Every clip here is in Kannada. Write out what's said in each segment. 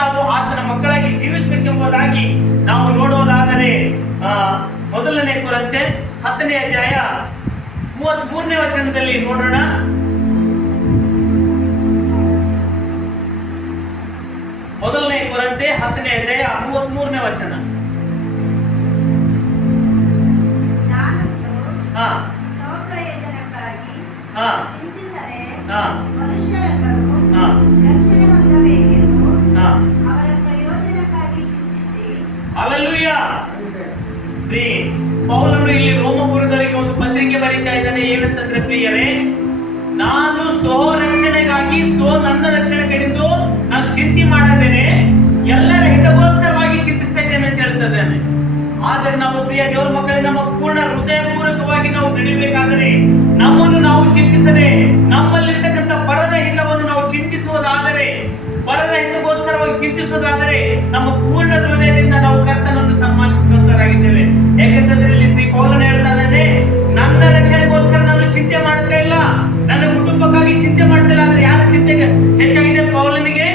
ನಾವು ಆತನ ಮಕ್ಕಳಾಗಿ ಜೀವಿಸಬೇಕೆಂಬುದಾಗಿ ನಾವು ನೋಡುವುದಾದರೆ ಮೊದಲನೇ ಕೊರಂತೆ 10ನೇ ಅಧ್ಯಾಯ 33ನೇ ವಚನದಲ್ಲಿ ನೋಡೋಣ. ಮೊದಲನೇ ಕೊರಂತೆ 10ನೇ ಅಧ್ಯಾಯ 33ನೇ ವಚನ. ಹಲ್ಲೆಲೂಯಾ. ಶ್ರೀ ಪೌಲನು ಇಲ್ಲಿ ರೋಮಪುರದವರಿಗೆ ಒಂದು ಪತ್ರಿಕೆ ಬರೀತಾ ಇದ್ದಾನೆ. ಏನಂತಂದ್ರೆ ಪ್ರಿಯರೇ, ನಾನು ಸ್ವರಕ್ಷಣೆಗಾಗಿ ನನ್ನ ರಕ್ಷಣೆ ಕಡೆದು ನಾನು ಚಿಂತೆ ಮಾಡದೇನೆ ಎಲ್ಲರ ಹಿತಗೋಸ್ಕರವಾಗಿ ಚಿಂತಿಸ್ತಾ ಇದ್ದೇನೆ ಅಂತ ಹೇಳ್ತಾ ಇದ್ದಾನೆ. ಆದರೆ ನಾವು ಪ್ರಿಯ ದೇವರ ಮಕ್ಕಳೇ, ನಮ್ಮ ಪೂರ್ಣ ಹೃದಯಪೂರ್ವಕವಾಗಿ ನಾವು ನಡೆಯಬೇಕಾದರೆ ನಮ್ಮನ್ನು ನಾವು ಚಿಂತಿಸದೆ ನಮ್ಮಲ್ಲಿರ್ತಕ್ಕಂಥ ಪರರ ಹಿತವನ್ನು ನಾವು ಚಿಂತಿಸುವುದಾದರೆ, ಪರರ ಹಿತಗೋಸ್ಕರವಾಗಿ ಚಿಂತಿಸುವುದಾದರೆ ನಮ್ಮ ಪೂರ್ಣ ಹೃದಯದಿಂದ ನಾವು ಕರ್ತನನ್ನು ಸನ್ಮಾನಿಸುವಂತರಾಗಿದ್ದೇವೆ. ಯಾಕೆಂತಂದ್ರೆ ಇಲ್ಲಿ ಶ್ರೀ ಪೌಲನು ಹೇಳ್ತಾ ಇದ್ದಾನೆ, ನನ್ನ ರಕ್ಷಣೆಗೋಸ್ಕರ ನಾನು ಚಿಂತೆ ಮಾಡ್ತಾ ಇಲ್ಲ, ನನ್ನ ಕುಟುಂಬಕ್ಕಾಗಿ ಚಿಂತೆ ಮಾಡ್ತಾ ಇಲ್ಲ. ಆದ್ರೆ ಯಾರ ಚಿಂತೆಗೆ ಹೆಚ್ಚಾಗಿದೆ? ಪೌಲನಿಗೆ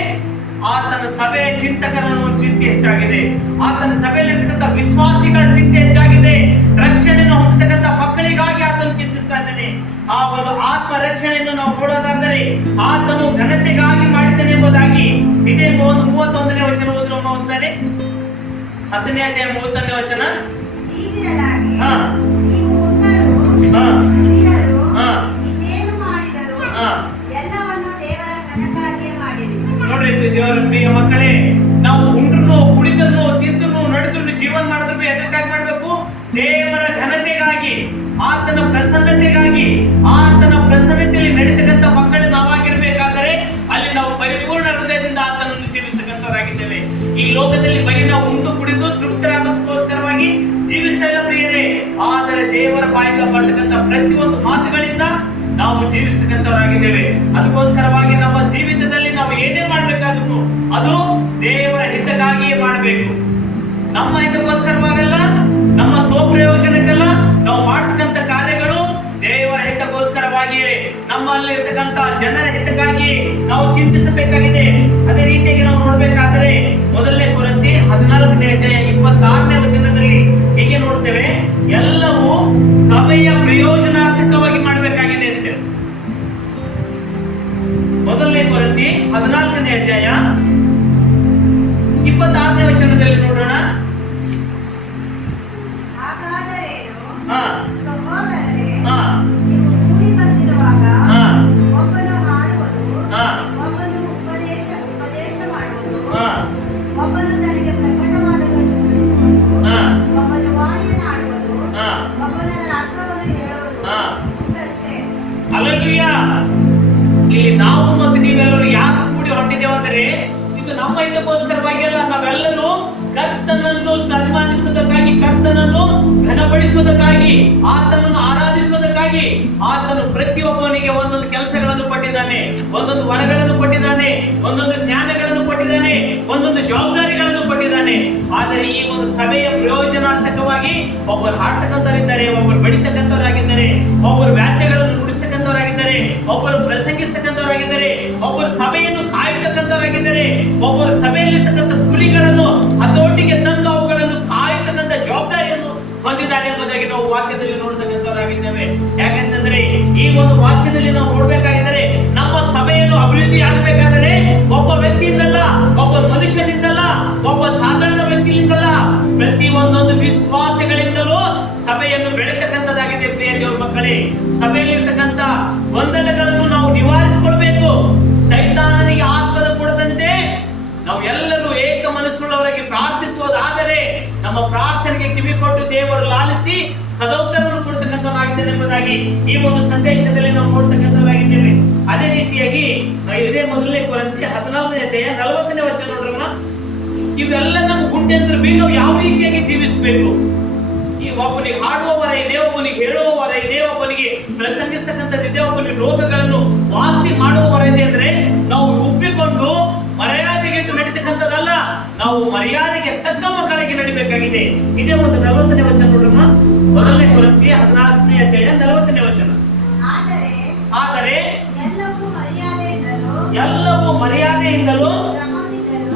ಆತನ ಸಭೆಯ ಚಿಂತಕನ ಚಿಂತೆ ಹೆಚ್ಚಾಗಿದೆ, ಆತನ ಸಭೆಯಲ್ಲಿರ್ತಕ್ಕಂಥ ವಿಶ್ವಾಸಿಗಳ ಚಿಂತೆ ಹೆಚ್ಚಾಗಿದೆ, ರಕ್ಷಣೆಯನ್ನು ಹೊಂದತಕ್ಕಂಥ ಮಕ್ಕಳಿಗಾಗಿ ಆತನು ಚಿಂತಿಸ್ತಾ ಇದ್ದಾನೆ. ಆ ಒಂದು ಆತ್ಮ ರಕ್ಷಣೆಯನ್ನು ನಾವು ನೋಡೋದಾದರೆ ಆತನು ಘನತೆಗಾಗಿ ಮಾಡಿದ್ದಾನೆ ಎಂಬುದಾಗಿ ಇದೇ 31ನೇ ವಚನ ಓದುವ ಒಂದ್ಸರಿ. 10ನೇ ಅಧ್ಯಾಯ 31ನೇ ವಚನ. ನೋಡ್ರಿ ದೇವರ ಪ್ರಿಯ ಮಕ್ಕಳೇ, ನಾವು ಉಂಡ್ರು ಕುಡಿದ್ರು ತಿಂದ್ರು ನಡೆದ್ರು ಜೀವನ ಮಾಡಿದ್ರು ಎದಕ್ಕಾಗಿ ಮಾಡ್ಬೇಕು? ದೇವರ ಘನತೆಗಾಗಿ, ಆತನ ಪ್ರಸನ್ನತೆಗಾಗಿ. ಆತನ ಪ್ರಸನ್ನತೆಯಲ್ಲಿ ನಡೀತಕ್ಕಂಥ ಮಕ್ಕಳು ನಾವಾಗಿರ್ಬೇಕಾದರೆ ಅಲ್ಲಿ ನಾವು ಪರಿಪೂರ್ಣ ಹೃದಯದಿಂದ ಆತನನ್ನು ಜೀವಿಸ್ತಕ್ಕಂಥವರಾಗಿದ್ದೇವೆ. ಈ ಲೋಕದಲ್ಲಿ ಬರೀ ನಾವು ಉಂಡು ಕುಡಿದು ತೃಪ್ತರಾಗೋಸ್ಕರವಾಗಿ ಜೀವಿಸ್ತಾ ಇಲ್ಲ ಪ್ರಿಯರೇ, ಆದರೆ ದೇವರ ಬಾಯಿಂದ ಬರ್ತಕ್ಕಂಥ ಪ್ರತಿಯೊಂದು ಮಾತುಗಳಿಂದ ನಾವು ಜೀವಿಸ್ತಕ್ಕಂಥವರಾಗಿದ್ದೇವೆ. ಅದಕ್ಕೋಸ್ಕರವಾಗಿ ನಮ್ಮ ಜೀವಿತದಲ್ಲಿ ನಾವು ಏನೇ ಮಾಡ್ಬೇಕಾದ್ರೂ ಅದು ದೇವರ ಹಿತಕ್ಕಾಗಿಯೇ ಮಾಡಬೇಕು. ನಮ್ಮ ಹಿತಕ್ಕೋಸ್ಕರವಾಗಲ್ಲ, ನಮ್ಮ ಸ್ವಪ್ರಯೋಜನಕ್ಕಲ್ಲ. ನಾವು ಮಾಡತಕ್ಕಂಥ ಕಾರ್ಯಗಳು ದೇವರ ಹಿತಕ್ಕೋಸ್ಕರವಾಗಿಯೇ, ನಮ್ಮಲ್ಲಿರ್ತಕ್ಕಂಥ ಜನರ ಹಿತಕ್ಕಾಗಿಯೇ ನಾವು ಚಿಂತಿಸಬೇಕಾಗಿದೆ. ಅದೇ ರೀತಿಯಾಗಿ ನಾವು ನೋಡ್ಬೇಕಾದ್ರೆ ಮೊದಲನೇ ಕೊರಂತಿ 14ನೇ ಅಧ್ಯಾಯ 26ನೇ ವಚನದಲ್ಲಿ ಹೀಗೆ ನೋಡ್ತೇವೆ, ಎಲ್ಲವೂ ಸಭೆಯ ಪ್ರಯೋಜನಾರ್ಥಕವಾಗಿ ಮಾಡಬೇಕಾಗಿದೆ ಅಂತ. ಮೊದಲನೇ ಕೊರಂತಿ 14ನೇ ಅಧ್ಯಾಯ 26ನೇ ವಚನದಲ್ಲಿ ನೋಡೋಣ. ಹಲ್ಲೆಲೂಯಾ. ಇಲ್ಲಿ ನಾವು ಮತ್ತು ನೀವೆಲ್ಲರೂ ಯಾಕೆ ಕೂಡಿ ಹೊಂಟಿದ್ದೇವಂದ್ರೆ ಇದು ನಮ್ಮ ಇದಕ್ಕೋಸ್ಕರವಾಗಿ ಅಲ್ಲ, ನಾವೆಲ್ಲರೂ ಕರ್ತನನ್ನು ಸನ್ಮಾನಿಸುವುದಕ್ಕಾಗಿ, ಕರ್ತನನ್ನು ಘನಪಡಿಸುವುದಕ್ಕಾಗಿ, ಆತನನ್ನು ಆರಾಧಿಸುವುದಕ್ಕಾಗಿ. ಆತನು ಪ್ರತಿಯೊಬ್ಬನಿಗೆ ಒಂದೊಂದು ಕೆಲಸಗಳನ್ನು ಕೊಟ್ಟಿದ್ದಾನೆ, ಒಂದೊಂದು ವರಗಳನ್ನು ಕೊಟ್ಟಿದ್ದಾನೆ, ಒಂದೊಂದು ಜ್ಞಾನಗಳನ್ನು ಕೊಟ್ಟಿದ್ದಾನೆ, ಒಂದೊಂದು ಜವಾಬ್ದಾರಿಗಳನ್ನು ಕೊಟ್ಟಿದ್ದಾನೆ. ಆದರೆ ಈ ಒಂದು ಸಭೆಯ ಪ್ರಯೋಜನಾರ್ಥಕವಾಗಿ ಒಬ್ಬರು ಹಾಡ್ತಕ್ಕಂಥವರಿದ್ದಾರೆ, ಒಬ್ಬರು ಬಡಿತಕ್ಕಂಥವರಾಗಿದ್ದಾರೆ, ಒಬ್ಬರು ವಾದ್ಯಗಳನ್ನು ನುಡಿಸ್ತಕ್ಕಂಥವರಾಗಿದ್ದಾರೆ, ಒಬ್ಬರು ಪ್ರಸಂಗಿಸ್ತಕ್ಕಂಥವರಾಗಿದ್ದಾರೆ, ಒಬ್ಬರು ಸಭೆಯನ್ನು ಕಾಯತಕ್ಕಂಥವರಾಗಿದ್ದಾರೆ, ಒಬ್ಬರು ಸಭೆಯಲ್ಲಿರ್ತಕ್ಕಂಥ ಕುರಿಗಳನ್ನು ಹತೋಟಿಗೆ ತಂದು ಅವುಗಳನ್ನು ಕಾಯತಕ್ಕಂಥ ಜವಾಬ್ದಾರಿಯನ್ನು ಹೊಂದಿದ್ದಾರೆ ಎಂಬುದಾಗಿ ನಾವು ವಾಕ್ಯದಲ್ಲಿ ನೋಡ್ತಕ್ಕಂಥವರಾಗಿದ್ದೇವೆ. ಯಾಕೆಂತಂದ್ರೆ ಈ ಒಂದು ವಾಕ್ಯದಲ್ಲಿ ನಾವು ನೋಡ್ಬೇಕಾಗಿದ್ದರೆ ನಮ್ಮ ಸಭೆಯನ್ನು ಅಭಿವೃದ್ಧಿ ಆಗಬೇಕಾದರೆ ಒಬ್ಬ ವ್ಯಕ್ತಿಯಿಂದಲ್ಲ, ಒಬ್ಬ ಮನುಷ್ಯನಿಂದಲ್ಲ, ಒಬ್ಬ ಸಾಧಾರಣ ವ್ಯಕ್ತಿಯಿಂದಲ್ಲ, ಪ್ರತಿ ಒಂದೊಂದು ವಿಶ್ವಾಸಿಗಳಿಂದಲೂ ಸಭೆಯನ್ನು ಬೆಳೆತಕ್ಕಂಥದ್ದಾಗಿದೆ. ಪ್ರಿಯ ದೇವರ ಮಕ್ಕಳೇ, ಸಭೆಯಲ್ಲಿರ್ತಕ್ಕಂಥ ಗೊಂದಲಗಳನ್ನು ನಾವು ನಿವಾರಿಸಿಕೊಳ್ಬೇಕು. ಸೈತಾನನಿಗೆ ಆಸ್ಪದ ಕೊಡದಂತೆ ನಾವು ಎಲ್ಲರೂ ಏಕ ಮನಸ್ಸುಳ್ಳವರಾಗಿ ಪ್ರಾರ್ಥಿಸುವುದಾದರೆ ನಮ್ಮ ಪ್ರಾರ್ಥನೆಗೆ ಕಿವಿ ಕೊಟ್ಟು ದೇವರು ಲಾಲಿಸಿ ಸದೋತ್ತರವನ್ನು ಕೊಡ್ತಕ್ಕಂಥವರಾಗಿದ್ದೇನೆ ಎಂಬುದಾಗಿ ಈ ಒಂದು ಸಂದೇಶದಲ್ಲಿ ನಾವು ನೋಡ್ತಕ್ಕಂಥವರಾಗಿದ್ದೇವೆ. ಅದೇ ರೀತಿಯಾಗಿ ಇದೇ ಮೊದಲನೇ ಕೊರಂತಿ 14ನೇ ಅಧ್ಯಾಯ 40ನೇ ವಚನ ನೋಡ್ರಮ್ಮ. ಇವೆಲ್ಲ ನಮ್ಗೆ ಉಂಟೆಂದ್ರೆ ನಾವು ಯಾವ ರೀತಿಯಾಗಿ ಜೀವಿಸಬೇಕು? ಈ ಒಬ್ಬನಿಗೆ ಹಾಡುವ ವರ ಇದೆ, ಒಬ್ಬನಿಗೆ ಹೇಳುವ ವರ ಇದೆ, ಒಬ್ಬನಿಗೆ ಪ್ರಸಂಗಿಸ್ತಕ್ಕಂಥದ್ದಿದೆ, ಒಬ್ಬನಿಗೆ ರೋಗಗಳನ್ನು ವಾಸಿ ಮಾಡುವ ವರ ಇದೆ. ಅಂದ್ರೆ ನಾವು ಒಪ್ಪಿಕೊಂಡು ಮರ್ಯಾದೆಗೆಟ್ಟು ನಡೀತಕ್ಕಂಥದ್ದಲ್ಲ, ನಾವು ಮರ್ಯಾದೆಗೆ ತಕ್ಕ ಮಕ್ಕಳಿಗೆ ನಡಿಬೇಕಾಗಿದೆ. ಇದೇ ಒಂದು 40ನೇ ವಚನ ನೋಡೋಣ. ಮೊದಲನೇ ಕೊರಂತಿ 14ನೇ ಅಧ್ಯಾಯ 40ನೇ ವಚನ. ಆದರೆ ಎಲ್ಲವೂ ಮರ್ಯಾದೆಯಿಂದಲೂ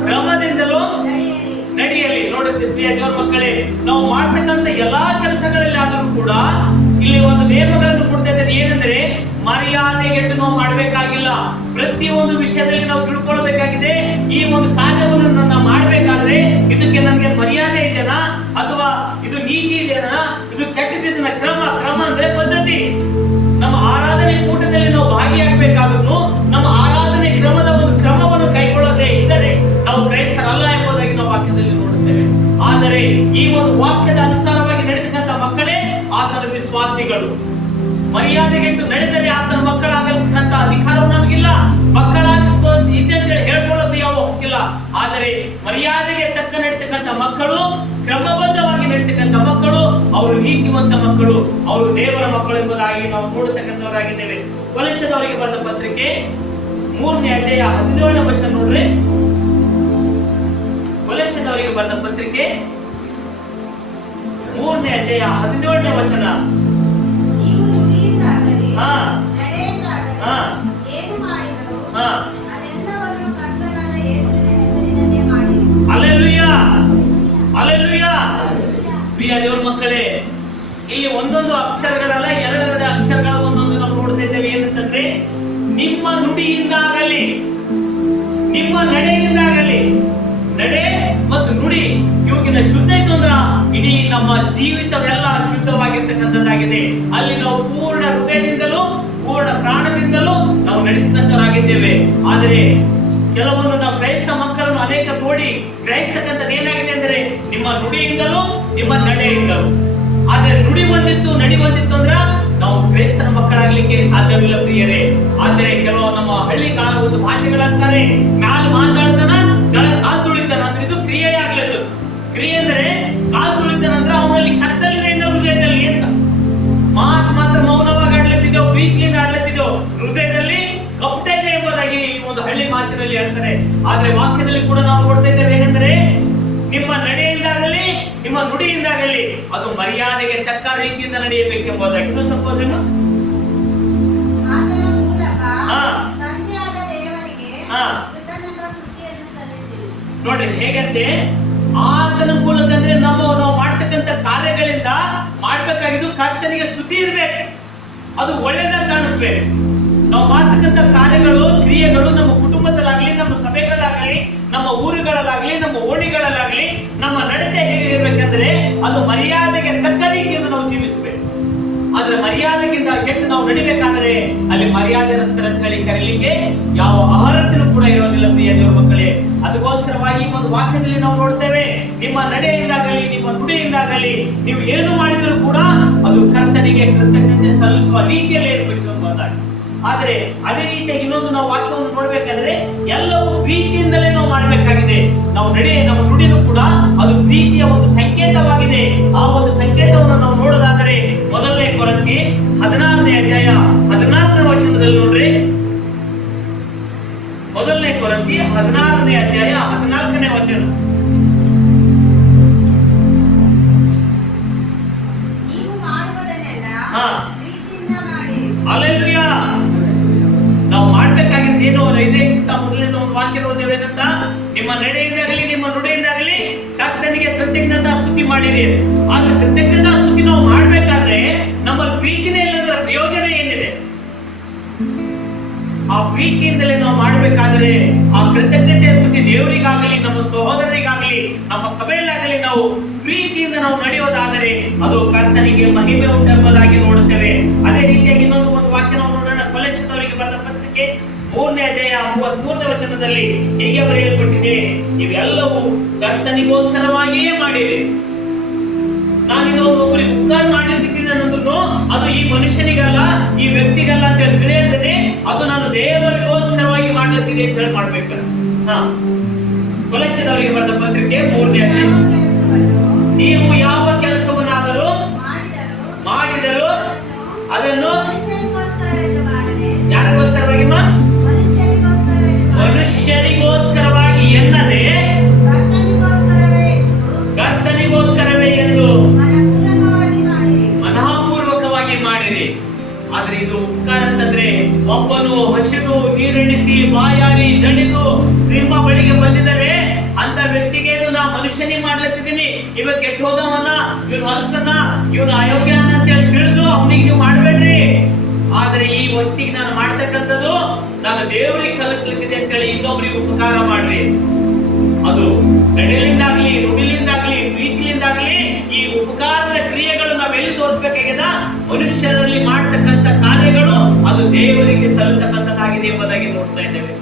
ಕ್ರಮದಿಂದಲೂ ಪ್ರಿಯ ದೇವರ ಮಕ್ಕಳೇ, ನಾವು ಮಾಡ್ತಕ್ಕಂಥ ಎಲ್ಲಾ ಕೆಲಸಗಳಲ್ಲಿ ಆದರೂ ಕೂಡ ಇಲ್ಲಿ ಒಂದು ನಿಯಮಗಳನ್ನು ಕೊಡ್ತಾ ಇದ್ದಾರೆ. ಏನಂದ್ರೆ ಮರ್ಯಾದೆಗೆಟ್ಟು ನಾವು ಮಾಡಬೇಕಾಗಿಲ್ಲ. ಪ್ರತಿಯೊಂದು ವಿಷಯದಲ್ಲಿ ನಾವು ತಿಳ್ಕೊಳ್ಬೇಕಾಗಿದೆ. ಈ ಒಂದು ಕಾರ್ಯವನ್ನು ನಾನು ಮಾಡಬೇಕಾದ್ರೆ ಇದಕ್ಕೆ ನನಗೆ ಮರ್ಯಾದೆ ಇದೆನಾ ಅಥವಾ ಇದು ನೀತಿ ಇದೆನಾ, ಇದು ಕೆಟ್ಟದಿದೆನಾ? ಕ್ರಮ ಅಂದ್ರೆ ಪದ್ಧತಿ. ನಮ್ಮ ಆರಾಧನೆ ಕೂಟದಲ್ಲಿ ನಾವು ಭಾಗಿಯಾಗಬೇಕಾದ್ರೂ ನಮ್ಮ ಆರಾಧನೆ ಕ್ರಮದ ಒಂದು ಕ್ರಮವನ್ನು ಕೈಗೊಳ್ಳದೆ ಇದ್ದರೆ ನಾವು ಕ್ರೈಸ್ತರಲ್ಲ ಎಂಬುದಾಗಿ ನಾವು ವಾಕ್ಯದಲ್ಲಿ ನೋಡುತ್ತೇವೆ. ಆದರೆ ಈ ಒಂದು ವಾಕ್ಯದ ಅನುಸಾರವಾಗಿ ನಡೆತಕ್ಕಂಥ ಮಕ್ಕಳೇ ಆತನ ವಿಶ್ವಾಸಿಗಳು. ಮರ್ಯಾದೆಗೆಟ್ಟು ನಡೆದರೆ ಆತನ ಮಕ್ಕಳಾಗಲಿಕ್ಕಂತ ಅಧಿಕಾರವು ನಮಗಿಲ್ಲ. ಮಕ್ಕಳಾಗಿದ್ದೆ ಹೇಳ್ಕೊಳ್ಳೋದು ಯಾವ ಹೋಗಿಲ್ಲ. ಆದರೆ ಮರ್ಯಾದೆಗೆ ತಕ್ಕ ನಡೀತಕ್ಕಂಥ ಮಕ್ಕಳು, ಕ್ರಮಬದ್ಧವಾಗಿ ನಡೀತಕ್ಕಂಥ ಮಕ್ಕಳು, ಅವರು ನೀತಿವಂತ ಮಕ್ಕಳು, ಅವರು ದೇವರ ಮಕ್ಕಳು ಎಂಬುದಾಗಿ ನಾವು ನೋಡತಕ್ಕಂಥವರಾಗಿದ್ದೇವೆ. ಕೊಲೊಸ್ಸೆದವರಿಗೆ ಬರೆದ ಪತ್ರಿಕೆ 3ನೇ ಅಧ್ಯಾಯ 17ನೇ ವಚನ ನೋಡ್ರಿ. ಕೊಲೊಸ್ಸೆದವರಿಗೆ ಬರೆದ ಪತ್ರಿಕೆ 3ನೇ ಅಧ್ಯಾಯ 17ನೇ ವಚನ. ಪ್ರಿಯ ದೇವರ ಮಕ್ಕಳೇ, ಇಲ್ಲಿ ಒಂದೊಂದು ಅಕ್ಷರಗಳಲ್ಲ, ಎರಡೆರಡು ಅಕ್ಷರಗಳ ಒಂದೊಂದು ನಾವು ನೋಡ್ತಾ ಇದ್ದೇವೆ. ಏನಂತಂದ್ರೆ ನಿಮ್ಮ ನುಡಿಯಿಂದಾಗಲಿ, ನಿಮ್ಮ ನಡೆಯಿಂದಾಗಲಿ, ನಡೆ ಮತ್ತು ನುಡಿ ಇವಾಗಿನ ಶುದ್ಧ ಇತ್ತು ಅಂದ್ರ ಇಡೀ ನಮ್ಮ ಜೀವಿತವೆಲ್ಲ ಶುದ್ಧವಾಗಿರ್ತಕ್ಕಂಥದ್ದಾಗಿದೆ. ಅಲ್ಲಿ ನಾವು ಪೂರ್ಣ ಹೃದಯದಿಂದಲೂ ಪೂರ್ಣ ಪ್ರಾಣದಿಂದಲೂ ನಾವು ನಡೀತಕ್ಕಂಥವರಾಗಿದ್ದೇವೆ. ಆದರೆ ಕೆಲವೊಂದು ನಾವು ಕ್ರೈಸ್ತ ಮಕ್ಕಳನ್ನು ಅನೇಕ ನೋಡಿ ಗ್ರಹಿಸ್ತಕ್ಕಂಥದ್ದು ಏನಾಗಿದೆ ಅಂದ್ರೆ ನಿಮ್ಮ ನುಡಿಯಿಂದಲೂ ನಿಮ್ಮ ನಡೆಯಿಂದಲೂ. ಆದ್ರೆ ನುಡಿ ಬಂದಿತ್ತು, ನಡಿ ಬಂದಿತ್ತು ಅಂದ್ರ ನಾವು ಕ್ರೈಸ್ತರ ಮಕ್ಕಳಾಗ್ಲಿಕ್ಕೆ ಸಾಧ್ಯವಿಲ್ಲ ಪ್ರಿಯರೇ. ಆದರೆ ಕೆಲವು ನಮ್ಮ ಹಳ್ಳಿ ಕಾಲ ಒಂದು ಭಾಷೆಗಳಂತಾರೆ, ಮ್ಯಾಲ ಮಾತಾಡ್ತಾನ ಕಾಲ್ ತುಳಿತಾನ ಅಂದ್ರೆ ಇದು ಕ್ರಿಯೆ ಆಗ್ಲದು. ಕ್ರಿಯೆ ಅಂದ್ರೆ ಕಾಲ್ ತುಳಿತಾನ ಅಂದ್ರೆ ಅವನಲ್ಲಿ ಕತ್ತಲಿದೆ ಇನ್ನು ಹೃದಯದಲ್ಲಿ ಅಂತ. ಮಾತ್ರ ಮೌನವಾಗಿ ಆಡ್ಲತ್ತಿದ್ದೆವು, ಪ್ರೀತಿಯಿಂದ ಆಡ್ಲತ್ತಿದ್ದೆವು, ಹೃದಯದಲ್ಲಿ ಕಪಟ ಇದೆ ಎಂಬುದಾಗಿ ಈ ಒಂದು ಹಳ್ಳಿ ಮಾತಿನಲ್ಲಿ ಹೇಳ್ತಾರೆ. ಆದ್ರೆ ವಾಕ್ಯದಲ್ಲಿ ಕೂಡ ನಾವು ನೋಡ್ತಾ ಇದ್ದೇವೆ ಏನಂದ್ರೆ ನಿಮ್ಮ ನಡೆಯಿಂದಾಗಲಿ ನಿಮ್ಮ ನುಡಿಯಿಂದಾಗಲಿ ಅದು ಮರ್ಯಾದೆಗೆ ತಕ್ಕ ರೀತಿಯಿಂದ ನಡೆಯಬೇಕೆಂಬುದಾಗಿ. ಇನ್ನೂ ಸ್ವಲ್ಪ ನೋಡ್ರಿ ಹೇಗಂತೆ ಆತನ ಮೂಲಕ ಅಂದ್ರೆ ನಾವು ಮಾಡ್ತಕ್ಕಂಥ ಕಾರ್ಯಗಳಿಂದ ಮಾಡ್ಬೇಕಾಗಿದ್ದು ಕರ್ತನಿಗೆ ಸ್ತುತಿ ಇರ್ಬೇಕು, ಅದು ಒಳ್ಳೆದಾಗಿ ಕಾಣಿಸ್ಬೇಕು. ನಾವು ಮಾಡ್ತಕ್ಕಂಥ ಕಾರ್ಯಗಳು, ಕ್ರಿಯೆಗಳು ನಮ್ಮ ಕುಟುಂಬದಲ್ಲಾಗ್ಲಿ, ನಮ್ಮ ಸಭೆಗಳಾಗಲಿ, ನಮ್ಮ ಊರುಗಳಲ್ಲಾಗ್ಲಿ, ನಮ್ಮ ಓಣಿಗಳಲ್ಲಾಗ್ಲಿ ನಮ್ಮ ನಡತೆ ಹೇಗಿರ್ಬೇಕಂದ್ರೆ ಅದು ಮರ್ಯಾದೆಗೆ ತಕ್ಕ ರೀತಿಯಿಂದ ನಾವು ಜೀವಿಸಬೇಕು. ಆದ್ರೆ ಮರ್ಯಾದೆಗಿಂತ ಕೆಟ್ಟು ನಾವು ನಡಿಬೇಕಾದ್ರೆ ಅಲ್ಲಿ ಮರ್ಯಾದೆನಸ್ಥರ ಅಂತ ಹೇಳಿ ಕರೀಲಿಕ್ಕೆ ಯಾವ ಅರ್ಹತೆಯೂ ಕೂಡ ಇರೋದಿಲ್ಲ ಪ್ರಿಯ ದೇವರ ಮಕ್ಕಳೇ. ಅದಕ್ಕೋಸ್ಕರವಾಗಿ ಈ ಒಂದು ವಾಕ್ಯದಲ್ಲಿ ನಾವು ನೋಡ್ತೇವೆ, ನಿಮ್ಮ ನಡೆಯಿಂದಾಗಲಿ ನಿಮ್ಮ ನುಡಿಯಿಂದಾಗಲಿ ನೀವು ಏನು ಮಾಡಿದರೂ ಕೂಡ ಅದು ಕರ್ತನಿಗೆ ಕೃತಜ್ಞತೆ ಸಲ್ಲಿಸುವ ರೀತಿಯಲ್ಲೇ ಇರಬೇಕು ಎಂಬುದಾಗಿ. ಆದ್ರೆ ಅದೇ ರೀತಿಯಾಗಿ ಇನ್ನೊಂದು ನಾವು ವಾಕ್ಯವನ್ನು ನೋಡ್ಬೇಕಂದ್ರೆ ಎಲ್ಲವೂ ಪ್ರೀತಿಯಿಂದಲೇ ನಾವು ಮಾಡಬೇಕಾಗಿದೆ. ನಮ್ಮ ನುಡಿನೂ ಕೂಡ ಅದು ಪ್ರೀತಿಯ ಒಂದು ಸಂಕೇತವಾಗಿದೆ. ಆ ಒಂದು ಸಂಕೇತವನ್ನು ನಾವು ನೋಡೋದಾದರೆ 1ನೇ ಕೊರಿಂಥಿ 16ನೇ ಅಧ್ಯಾಯ 14ನೇ ವಚನದಲ್ಲಿ ನೋಡ್ರಿ. 1ನೇ ಕೊರಿಂಥಿ 16ನೇ ಅಧ್ಯಾಯ 14ನೇ ವಚನ. ಹಲ್ಲೆಲೂಯಾ. ನಾವು ಮಾಡ್ಬೇಕಾಗಿದ್ದು ಏನು ಇದಕ್ಕಿಂತ ಮೊದಲಿನ ಒಂದು ವಾಕ್ಯ ನೋಡ್ತೇವೇನಂತ, ನಿಮ್ಮ ನಡೆಯಿಂದಾಗಲಿ ನಿಮ್ಮ ನುಡಿಯಿಂದಾಗಲಿ ಕರ್ತನಿಗೆ ಕೃತಜ್ಞತಾ ಸ್ತುತಿ ಮಾಡಿರಿ. ಆದ್ರೆ ಕೃತಜ್ಞತಾ ಸ್ತುತಿ ನಾವು ಮಾಡ್ಬೇಕಾದ್ರೆ ನಮ್ಮಲ್ಲಿ ಪ್ರೀತಿನೇ ಇಲ್ಲಂದ್ರೆ ಪ್ರಯೋಜನ ಏನಿದೆ? ಆ ಪ್ರೀತಿಯಿಂದಲೇ ನಾವು ಮಾಡ್ಬೇಕಾದ್ರೆ ಆ ಕೃತಜ್ಞತೆಯ ಸ್ತುತಿ ದೇವರಿಗಾಗಲಿ ನಮ್ಮ ಸಹೋದರರಿಗಾಗಲಿ ನಮ್ಮ ಸಭೆಯಲ್ಲಾಗಲಿ ನಾವು ಪ್ರೀತಿಯಿಂದ ನಾವು ನಡೆಯೋದಾದರೆ ಅದು ಕರ್ತನಿಗೆ ಮಹಿಮೆ ಉಂಟೆಂಬುದಾಗಿ ನೋಡುತ್ತೇವೆ. ಅದೇ ರೀತಿಯಾಗಿ ಇನ್ನೊಂದು ಒಂದು ವಾಕ್ಯ ನಾವು ನೋಡೋಣ. ಕೊಲೊಸ್ಸೆದವರಿಗೆ ಬರೆದ ಪತ್ರಿಕೆ 3ನೇ ಅಧ್ಯಾಯ 33ನೇ ವಚನದಲ್ಲಿ ಹೀಗೆ ಬರೆಯಲ್ಪಟ್ಟಿದೆ, ಇವೆಲ್ಲವೂ ಕರ್ತನಿಗೋಸ್ಕರವಾಗಿಯೇ ಮಾಡಿರಿ. ನಾನಿದು ಒಬ್ಬರಿಗೆ ಉಪಕಾರ ಮಾಡಲಿಕ್ಕಿದ್ದೀನಿ ಅನ್ನೋದನ್ನು ಅದು ಈ ಮನುಷ್ಯನಿಗಲ್ಲ, ಈ ವ್ಯಕ್ತಿಗಲ್ಲ ಅಂತ ಹೇಳಿ ತಿಳಿಯದೇ ಅದು ನಾನು ದೇವರಿಗೋಸ್ಕರವಾಗಿ ಮಾಡ್ಲಿಕ್ಕಿದೆ ಅಂತ ಹೇಳಿ ಮಾಡ್ಬೇಕು. ಕೊಲೊಸ್ಸೆದವರಿಗೆ ಬರೆದ ಪತ್ರಿಕೆ 3ನೇ ಅಧ್ಯಾಯ, ನೀವು ಯಾವ ಕೆಲಸವನ್ನಾದರೂ ಮಾಡಿದರೂ ಅದನ್ನು ಯಾರಿಗೋಸ್ಕರವಾಗಿ? ಮನುಷ್ಯರಿಗೋಸ್ಕರವಾಗಿ ಎನ್ನದೆ ಕರ್ತನಿಗೋಸ್ಕರವೇ ಎಂದು ಮನಃಪೂರ್ವಕವಾಗಿ ಮಾಡಿರಿ. ಆದ್ರೆ ಇದು ಉಪಕಾರ ಅಂತಂದ್ರೆ ಒಬ್ಬನು ಹಸಿದು ನೀರಿಣಿಸಿ ಬಾಯಾರಿ ದಣಿದು ನಿಮ್ಮ ಬಳಿಗೆ ಬಂದಿದರೆ ಅಂತ ವ್ಯಕ್ತಿಗೆ ನಾ ಮನುಷ್ಯನಿಗೆ ಮಾಡ್ಲತ್ತಿದ್ದೀನಿ, ಇವಾಗ ಕೆಟ್ಟ ಹೋದವನ, ಇವನು ಹೊಲಸನ, ಇವನು ಅಯೋಗ್ಯನ ಅಂತ ಹೇಳಿ ತಿಳಿದು ಅವನಿಗೆ ನೀವು ಮಾಡಬೇಡ್ರಿ. ಆದ್ರೆ ಈ ಒಟ್ಟಿಗೆ ನಾನು ಮಾಡ್ತಕ್ಕಂಥದ್ದು ನಾನು ದೇವರಿಗೆ ಸಲ್ಲಿಸ್ಲಿಕ್ಕಿದೆ ಅಂತ ಹೇಳಿ ಇನ್ನೊಬ್ರಿಗೆ ಉಪಕಾರ ಮಾಡ್ರಿ. ಅದು ನಡೆಲಿಂದಾಗ್ಲಿ, ನುಡಿಲಿಂದಾಗ್ಲಿ, ಪ್ರೀತಿಲಿಂದಾಗ್ಲಿ ಈ ಉಪಕಾರದ ಕ್ರಿಯೆಗಳು ನಾವೆಲ್ಲಿ ತೋರಿಸಬೇಕಾಗಿದೆ? ಮನುಷ್ಯರಲ್ಲಿ ಮಾಡ್ತಕ್ಕಂಥ ಕಾರ್ಯಗಳು ಅದು ದೇವರಿಗೆ ಸಲ್ಲತಕ್ಕಂಥದ್ದಾಗಿದೆ ಎಂಬುದಾಗಿ ನೋಡ್ತಾ ಇದ್ದೇವೆ.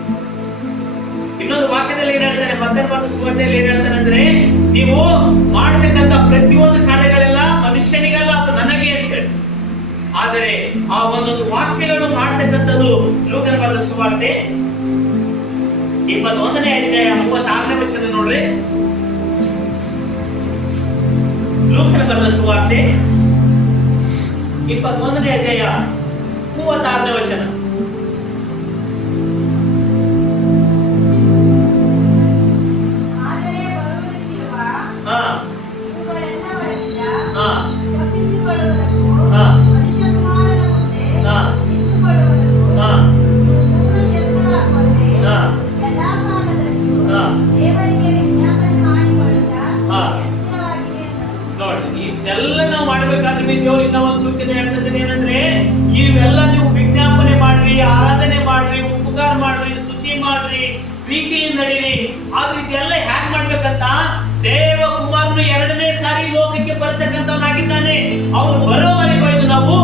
ಇನ್ನೊಂದು ವಾಕ್ಯದಲ್ಲಿ ಏನ್ ಹೇಳ್ತಾನೆ, ಮತ್ತೊಂದು ಬರೆದ ಸುವಾರ್ತೆಯಲ್ಲಿ ಏನ್ ಹೇಳ್ತಾನೆ ಅಂದ್ರೆ, ನೀವು ಮಾಡ್ತಕ್ಕಂಥ ಪ್ರತಿಯೊಂದು ಕಾರ್ಯಗಳೆಲ್ಲ ಮನುಷ್ಯನಿಗಲ್ಲ, ಅದು ನನಗೆ ಅಂತ ಹೇಳಿ. ಆದರೆ ಆ ಒಂದೊಂದು ವಾಕ್ಯಗಳನ್ನು ಮಾಡ್ತಕ್ಕಂಥದ್ದು ಲೂಕನ ಬರೆದ ಸುವಾರ್ತೆ 21ನೇ ಅಧ್ಯಾಯ 36ನೇ ವಚನ ನೋಡ್ರಿ. ಲೂಕನ ಬರೆದ ಸುವಾರ್ತೆ 21ನೇ ಅಧ್ಯಾಯ 36ನೇ ವಚನ. ಇಷ್ಟೆಲ್ಲ ನಾವು ಮಾಡ್ಬೇಕಾದ್ರೆ ದೇವರಿಂದ ಒಂದು ಸೂಚನೆ ಹೇಳ್ತಿದ್ದೇನೆ ಏನಂದ್ರೆ, ಇವೆಲ್ಲ ನೀವು ವಿಜ್ಞಾಪನೆ ಮಾಡ್ರಿ, ಆರಾಧನೆ ಮಾಡ್ರಿ, ಉಪಕಾರ ಮಾಡ್ರಿ, ಸ್ತುತಿ ಮಾಡ್ರಿ, ಪ್ರೀತಿಯಿಂದ ನಡೀರಿ. ಆದ್ರೆ ಇದೆಲ್ಲ ಹ್ಯಾಕ್ ಮಾಡ್ಬೇಕಂತ, ದೇವ ಕುಮಾರನು 2ನೇ ಸಾರಿ ಲೋಕಕ್ಕೆ ಬರತಕ್ಕಂಥವನಾಗಿದ್ದಾನೆ. ಅವನು ಬರೋವರೆಗೂ ಇದು ನಾವು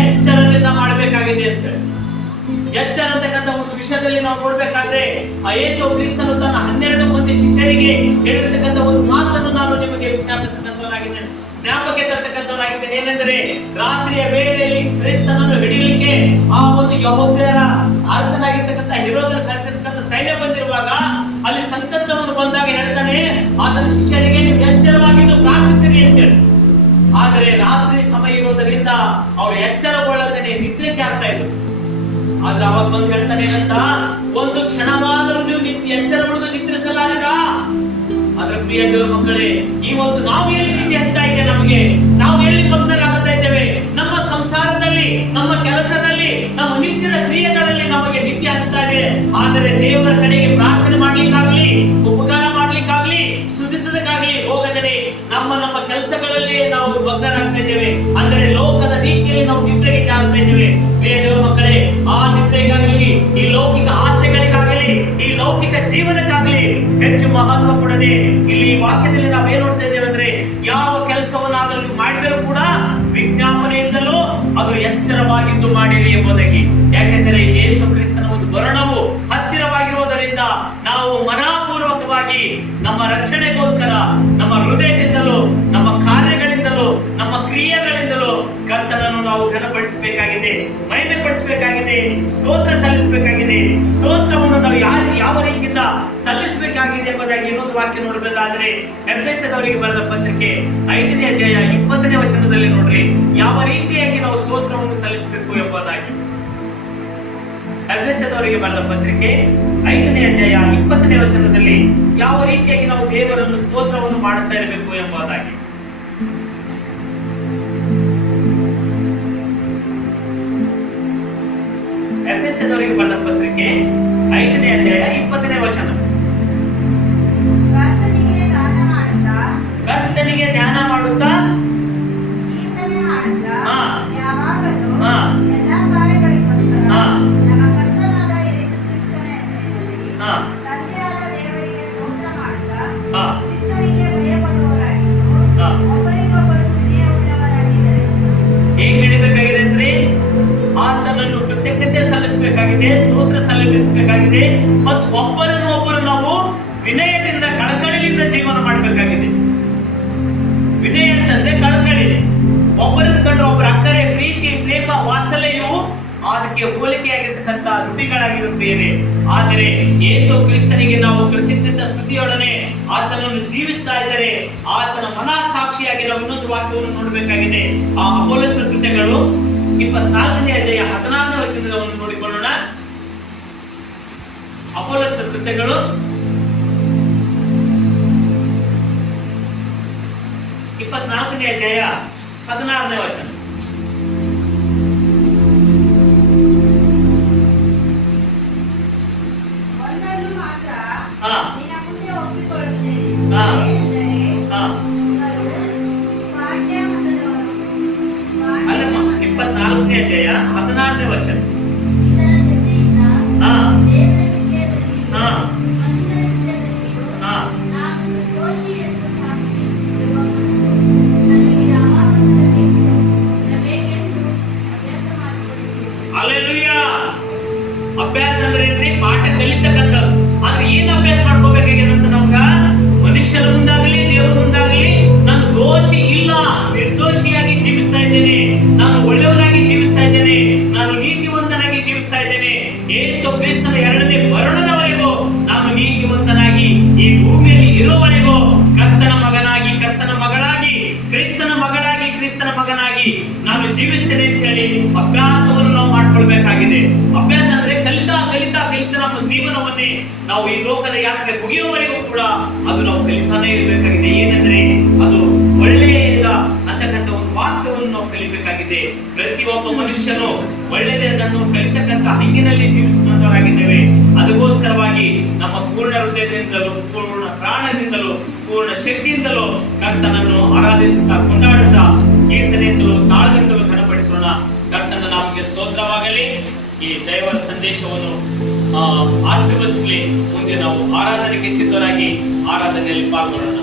ಎಚ್ಚರದಿಂದ ಮಾಡಬೇಕಾಗಿದೆ ಅಂತ. ಎಚ್ಚರ ಅಂತಕ್ಕಂಥ ಒಂದು ವಿಷಯದಲ್ಲಿ ನಾವು ನೋಡ್ಬೇಕಾದ್ರೆ, ಯೇಸು ಕ್ರಿಸ್ತನು ತನ್ನ 12 ಮಂದಿ ಶಿಷ್ಯರಿಗೆ ಹೇಳಿರ್ತಕ್ಕಂಥ ಒಂದು ಮಾತನ್ನು ನಾನು ನಿಮಗೆ ವಿಜ್ಞಾಪಿಸತಕ್ಕಂಥವನಾಗಿದ್ದೇನೆ, ಜ್ಞಾಪಕ್ಕೆ ತರತಕ್ಕಂಥವನಾಗಿದ್ದೇನೆ. ಏನೆಂದರೆ, ರಾತ್ರಿಯ ವೇಳೆಯಲ್ಲಿ ಕ್ರಿಸ್ತನನ್ನು ಹಿಡಿಯಲಿಕ್ಕೆ ಆ ಒಂದು ಯಹೂದ್ಯರ ಅರಸನಾಗಿರ್ತಕ್ಕಂಥ ಹೆರೋದನ ಕರೆಸಿರ್ತಕ್ಕಂಥ ಸೈನ್ಯ ಬಂದಿರುವಾಗ ಅಲ್ಲಿ ಸಂಕಷ್ಟವನ್ನು ಬಂದಾಗ ಹೇಳ್ತಾನೆ ಆತನ ಶಿಷ್ಯರಿಗೆ, ನೀವು ಎಚ್ಚರವಾಗಿದ್ದು ಪ್ರಾರ್ಥಿಸಿರಿ ಅಂತೇಳಿ. ಆದರೆ ರಾತ್ರಿ ಸಮಯ ಇರೋದರಿಂದ ಅವರು ಎಚ್ಚರಗೊಳ್ಳದೇನೆ ನಿದ್ರೆ ಜಾಗ್ತಾ ಇದ್ರು. ಆದ್ರೆ ಅವಾಗ ಬಂದು ಹೇಳ್ತಾನೆ ಏನಂತ, ಒಂದು ಕ್ಷಣವಾದರೂ ನೀವು ಎಚ್ಚರ ಬಿಡುದು ನಿದ್ರಿಸಲಾರಿರಾ? ಆದ್ರೆ ಪ್ರಿಯ ದೇವರ ಮಕ್ಕಳೇ, ಇವತ್ತು ನಾವು ಎಲ್ಲಿ ನಿದ್ದೆ ಹತ್ತಾ ಇದ್ದೇವೆ? ನಾವು ಎಲ್ಲಿ ಮಗ್ನರಾಗ್ತಾ ಇದ್ದೇವೆ? ನಮ್ಮ ಸಂಸಾರದಲ್ಲಿ, ನಮ್ಮ ಕೆಲಸದಲ್ಲಿ, ನಮ್ಮ ನಿತ್ಯದ ಕ್ರಿಯೆಗಳಲ್ಲಿ ನಮಗೆ ನಿದ್ದೆ ಹತ್ತಾ ಇದೆ. ಆದರೆ ದೇವರ ಕಡೆಗೆ ಪ್ರಾರ್ಥನೆ ಮಾಡ್ಲಿಕ್ಕಾಗ್ಲಿ, ಉಪಕಾರ ಮಾಡ್ಲಿಕ್ಕಾಗ್ಲಿ, ಸ್ತುತಿಸೋದಕ್ಕಾಗ್ಲಿ ಹೋಗದರೆ ನಮ್ಮ ಕೆಲಸಗಳಲ್ಲಿ ನಾವು ಮಗ್ನರಾಗ್ತಾ ಇದ್ದೇವೆ. ಅಂದ್ರೆ ಲೋಕದ ರೀತಿಯಲ್ಲಿ ನಾವು ನಿದ್ರೆಗೆ ಜಾರುತ್ತಾ ಇದ್ದೇವೆ. ಪ್ರಿಯ ದೇವರ ಮಕ್ಕಳೇ, ಆ ನಿದ್ರೆಗಾಗಲಿ, ಈ ಲೌಕಿಕ ಆಸೆಗಳಿಗಾಗಲಿ, ಈ ಲೌಕಿಕ ಜೀವನಕ್ಕಾಗಲಿ ಹೆಚ್ಚು ಮಹತ್ವ ಕೊಡದೆ ಇಲ್ಲಿ ವಾಕ್ಯದಲ್ಲಿ ನಾವು ಏನ್ ನೋಡ್ತಾ ಇದ್ದೇವೆ ಅಂದ್ರೆ, ಯಾವ ಕೆಲಸವನ್ನಾದರೂ ಮಾಡಿದರೂ ಕೂಡ ವಿಜ್ಞಾಪನೆಯಿಂದಲೂ ಅದು ಎಚ್ಚರವಾಗಿದ್ದು ಮಾಡಿರಿ ಎಂಬುದಾಗಿ. ಯಾಕೆಂದರೆ ಯೇಸು ಕ್ರಿಸ್ತನ ಒಂದು ಮರಣವು ಹತ್ತಿರವಾಗಿರುವುದರಿಂದ ನಾವು ಮನಪೂರ್ವಕವಾಗಿ ನಮ್ಮ ರಕ್ಷಣೆಗೋಸ್ಕರ ನಮ್ಮ ಹೃದಯದಿಂದಲೂ, ನಮ್ಮ ಕಾರ್ಯಗಳಿಂದಲೂ, ನಮ್ಮ ಕ್ರಿಯೆಗಳಿಂದಲೂ ಕರ್ತನನ್ನು ನಾವು ಘನಪಡಿಸಬೇಕಾಗಿದೆ, ಮಹಿಮೆ ಪಡಿಸಬೇಕಾಗಿದೆ, ಸ್ತೋತ್ರ ಸಲ್ಲಿಸಬೇಕಾಗಿದೆ. ಸ್ತೋತ್ರವನ್ನು ನಾವು ಯಾವ ರೀತಿಯಿಂದ ಸಲ್ಲಿಸಬೇಕಾಗಿದೆ ಎಂಬುದಾಗಿ ಇನ್ನೊಂದು ವಾಕ್ಯ ನೋಡಬೇಕಾದ್ರೆ, ಎಫೆಸದವರಿಗೆ ಬರೆದ ಪತ್ರಿಕೆ 5ನೇ ಅಧ್ಯಾಯ 20ನೇ ವಚನದಲ್ಲಿ ನೋಡ್ರಿ, ಯಾವ ರೀತಿಯಾಗಿ ನಾವು ಸ್ತೋತ್ರವನ್ನು ಸಲ್ಲಿಸಬೇಕು ಎಂಬುದಾಗಿ. ಎಫೆಸದವರಿಗೆ ಬರೆದ ಪತ್ರಿಕೆ 5ನೇ ಅಧ್ಯಾಯ 20ನೇ ವಚನದಲ್ಲಿ ಯಾವ ರೀತಿಯಾಗಿ ನಾವು ದೇವರನ್ನು ಸ್ತೋತ್ರವನ್ನು ಮಾಡುತ್ತಾ ಇರಬೇಕು ಎಂಬುದಾಗಿ. ಎಫೆಸದವರಿಗೆ ಬರೆದ ಪತ್ರಿಕೆ 5ನೇ ಅಧ್ಯಾಯ 20ನೇ ವಚನ. ಕರ್ತನಿಗೆ ಧ್ಯಾನ ಮಾಡುತ್ತಾ ಹೇಗೆ ನಡಿಬೇಕಾಗಿದೆ ಅಂದ್ರೆ, ಆತನನ್ನು ಕೃತಜ್ಞತೆ ಸಲ್ಲಿಸಬೇಕಾಗಿದೆ, ಸ್ತೋತ್ರ ಸಲ್ಲಿಸಬೇಕಾಗಿದೆ, ಮತ್ತು ಒಬ್ಬರನ್ನೊಬ್ಬರು ನಾವು ವಿನಯದಿಂದ, ಕಳಕಳಿಯಿಂದ ಜೀವನ ಮಾಡಬೇಕಾಗಿದೆ. ವಿನಯ ಅಂತಂದ್ರೆ ಕಳಕಳಿ, ಒಬ್ಬರನ್ನು ಕಂಡು ಒಬ್ಬರ ಅಕ್ಕರೆ, ಪ್ರೀತಿ, ಪ್ರೇಮ, ವಾತ್ಸಲ್ಯವು ಅದಕ್ಕೆ ಹೋಲಿಕೆಯಾಗಿರ್ತಕ್ಕಂಥ ನುಡಿಗಳಾಗಿರುತ್ತೇವೆ. ಆದರೆ ಯೇಸು ಕ್ರಿಸ್ತನಿಗೆ ನಾವು ಕೃತಜ್ಞತಾ ಸ್ತುತಿಯೊಡನೆ ಆತನನ್ನು ಜೀವಿಸ್ತಾ ಇದ್ದರೆ, ಆತನ ಮನಸಾಕ್ಷಿಯಾಗಿ ನಾವು ಇನ್ನೊಂದು ವಾಕ್ಯವನ್ನು ನೋಡಬೇಕಾಗಿದೆ. ಆ ಅಪೊಲ್ಲೋಸ್ಯರ ಕೃತ್ಯಗಳು 24ನೇ ಅಧ್ಯಾಯ 16ನೇ ವಚನವನ್ನು ನೋಡಿಕೊಳ್ಳೋಣ. ಅಪೊಲ್ಲೋಸ್ಯರ ಕೃತ್ಯಗಳು 24ನೇ ಅಧ್ಯಾಯ 16ನೇ ವಚನ. ಒಂದನ್ನು ಮಾತ್ರ ನಿನ್ನ ಮುಂದೆ ಒಪ್ಪಿಕೊಳ್ಳುತ್ತೇನೆ. 4ನೇ ಅಧ್ಯಾಯ 16ನೇ ವಚನ. ಹಾ ಹಾ ಹಾ ಹಲ್ಲೆಲೂಯಾ. ಅಭ್ಯಾಸ ಅಂದ್ರೆ ಏನ್ರಿ? ಪಾಠ ಕಲಿತಕ್ಕಂಥದ್ದು. ಆದ್ರೆ ಏನ್ ಅಭ್ಯಾಸ ಮಾಡ್ಕೋಬೇಕಾಗಿದೆ ಅಂತ ನಮ್ಗ ಮನುಷ್ಯರ ಮುಂದಾಗಲಿ ದೇವರ ಮುಂದಾಗಲಿ ನಾನು ದೋಷಿ ಇಲ್ಲ, ನಿರ್ದೋಷಿಯಾಗಿ ಜೀವಿಸ್ತಾ ಇದ್ದೇನೆ, ನಾನು ಒಳ್ಳೆಯವನಾಗಿ ಜೀವಿಸ್ತಾ ಇದ್ದೇನೆ, ನಾನು ನೀತಿವಂತನಾಗಿ ಜೀವಿಸ್ತಾ ಇದ್ದೇನೆ. ಯೇಸು ಕ್ರಿಸ್ತನ 2ನೇ ಬರುಣದವರೆಗೂ ನಾನು ನೀತಿವಂತನಾಗಿ ಈ ಭೂಮಿಯಲ್ಲಿ ಇರುವವರೆಗೂ ಕರ್ತನ ಮಗನಾಗಿ, ಕರ್ತನ ಮಗಳಾಗಿ, ಕ್ರಿಸ್ತನ ಮಗಳಾಗಿ, ಕ್ರಿಸ್ತನ ಮಗನಾಗಿ ನಾನು ಜೀವಿಸ್ತೇನೆ ಅಂತ ಹೇಳಿ ಅಭ್ಯಾಸವನ್ನು ನಾವು ಮಾಡ್ಕೊಳ್ಬೇಕಾಗಿದೆ. ಅಭ್ಯಾಸ ಅಂದ್ರೆ ಕಲಿತಾ ಕಲಿತಾ ಕಲಿತಾ ನಮ್ಮ ಜೀವನವನ್ನೇ ನಾವು ಈ ಲೋಕದ ಯಾತ್ರೆ ಮುಗಿಯುವವರೆಗೂ ಕೂಡ ಅದು ನಾವು ಕಲಿತಾನೇ ಇರಬೇಕಾಗಿದೆ. ಏನಂದ್ರೆ ಅದು ಒಳ್ಳೆಯದ ಅಂತಕ್ಕಂಥ ಒಂದು ವಾಕ್ಯವನ್ನು ನಾವು ಕಲಿಬೇಕಾಗಿದೆ. ಪ್ರತಿಯೊಬ್ಬ ಮನುಷ್ಯನು ಒಳ್ಳೆಯದನ್ನು ಕಲಿತಕ್ಕಂಥ ಹಂಗಿನಲ್ಲಿ ಜೀವಿಸುವಂತವರಾಗಿದ್ದೇವೆ. ಅದಕ್ಕೋಸ್ಕರವಾಗಿ ನಮ್ಮ ಪೂರ್ಣ ಹೃದಯದಿಂದಲೂ, ಪೂರ್ಣ ಪ್ರಾಣದಿಂದಲೂ, ಪೂರ್ಣ ಶಕ್ತಿಯಿಂದಲೂ ಕರ್ತನನ್ನು ಆರಾಧಿಸುತ್ತಾ, ಕೊಂಡಾಡುತ್ತಾ, ಕೀರ್ತನೆಯಿಂದಲೂ ತಾಳದಿಂದಲೂ ಘನಪಡಿಸೋಣ. ಕರ್ತನ ನಾಮಕ್ಕೆ ಸ್ತೋತ್ರವಾಗಲಿ. ಈ ದೈವದ ಸಂದೇಶವನ್ನು ಆಶೀರ್ವದಿಸಲಿ. ಮುಂದೆ ನಾವು ಆರಾಧನೆಗೆ ಸಿದ್ಧರಾಗಿ ಆರಾಧನೆಯಲ್ಲಿ ಪಾಲ್ಗೊಳ್ಳೋಣ.